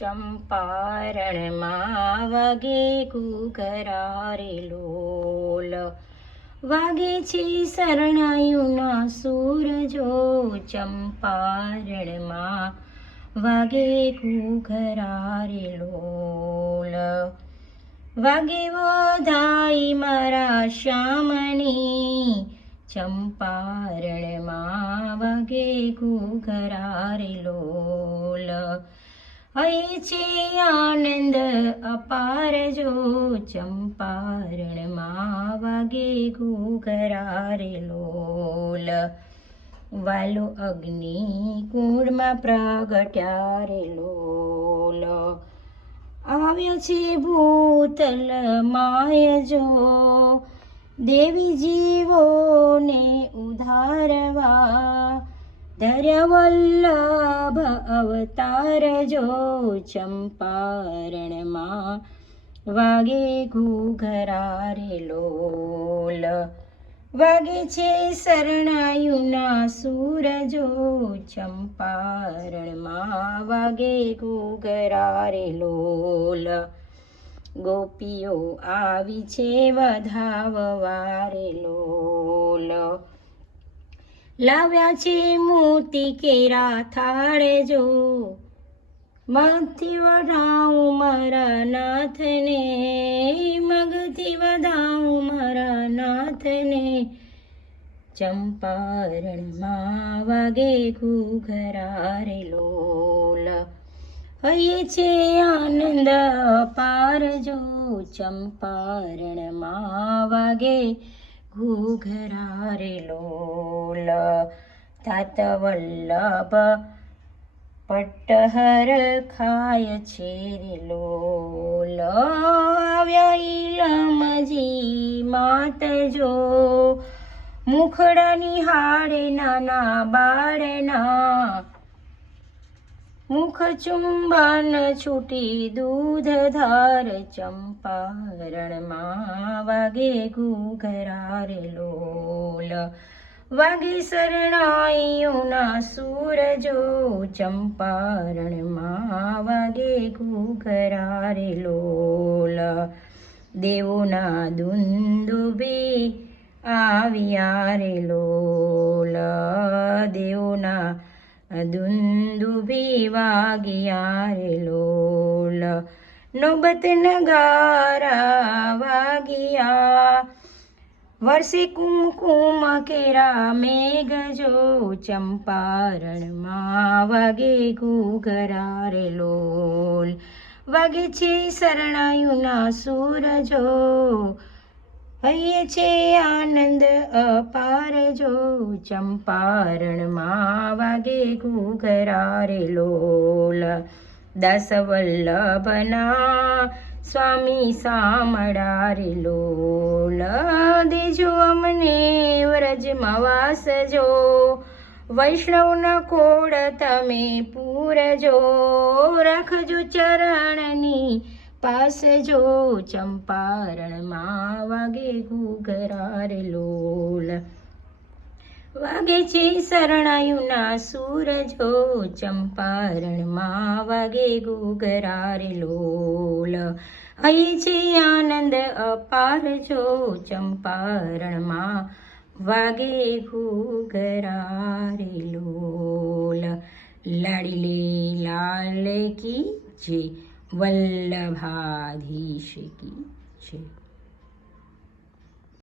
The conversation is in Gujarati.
ચંપારણમાં વાગે ઘૂઘરા રે લોલ. વાગે છે શરણાયુના સૂરજો ચંપારણમાં વાગે ઘૂઘરા રે લોલ. વાગે વધાઈ મારા શ્યામની ચંપારણમાં વાગે ઘૂઘરા રે લોલ. અહીં છે આનંદ અપાર જો ચંપારણમાં વાગે ઘૂઘરા રે લોલ. વાલો અગ્નિ કુંડમાં પ્રગટ્યા રે લોલ. આવ્યા છે ભૂતલ માય જો દેવી જીવોને ઉધારવા. ધર્યવલ્લભ અવતાર જો ચંપારણમાં વાગે ઘૂઘરા રે લોલ. વાગે છે શરણાયુના સૂરજો ચંપારણમાં વાગે ઘૂઘરા રે લોલ. ગોપીઓ આવી છે વધાવવા રે લોલ. લાવ્યા છે મોતી કેરા થાળ જો મગથી વધાવું મારા નાથને. મગથી વધાવું મારા નાથને ચંપારણમાં વાગે ઘૂઘરા રે લોલ. હૈયે છે આનંદ અપાર જો ચંપારણમાં વાગે ઘૂઘરા રે લોલ. તાત વલ્લભ પટ્ટહર ખાય છે રે લોલ. આવ્યા ઈલમજી માત જો મુખડા હાડે નાના બાળના. મુખ ચુંબન છૂટી દૂધ ધાર ચંપારણમાં વાગે ઘૂઘરા રે લોલ. વાગે શરણાઈઓના સૂરજો ચંપારણમાં વાગે ઘૂઘરા રે લોલ. દેવોના દુંદુભે આવ્યા રે લોલ. દેવોના દુંદુભી વાગ્યા રે લોલ. નોબત નગારા વાગ્યા વર્ષે કુમકુમ કેરા મેઘ જો ચંપારણમાં વાગે ઘૂઘરા રે લોલ. વાગે છે શરણાયુના સૂરજો હૈયે છે આનંદ અપાર જો ચંપારણમાં વાગે ઘૂઘરા રે લોલ. દાસવલ્લભના સ્વામી સામળા રે લોલ. દેજો અમને વ્રજમાં વાસ જો વૈષ્ણવના કોળ તમે પૂરજો. રાખજો ચરણની પાસ જો ચંપારણમાં વાગે ઘૂઘરા રે લોલ. વાગે છે શરણાયુના સૂરજો ચંપારણમાં વાગે ઘૂઘરા રે લોલ. અહીં છે આનંદ અપાર જો ચંપારણમાં વાગે ઘૂઘરા રે લોલ. લાડીલે લાલ કી જય, વલ્લભાધીશ કી જય.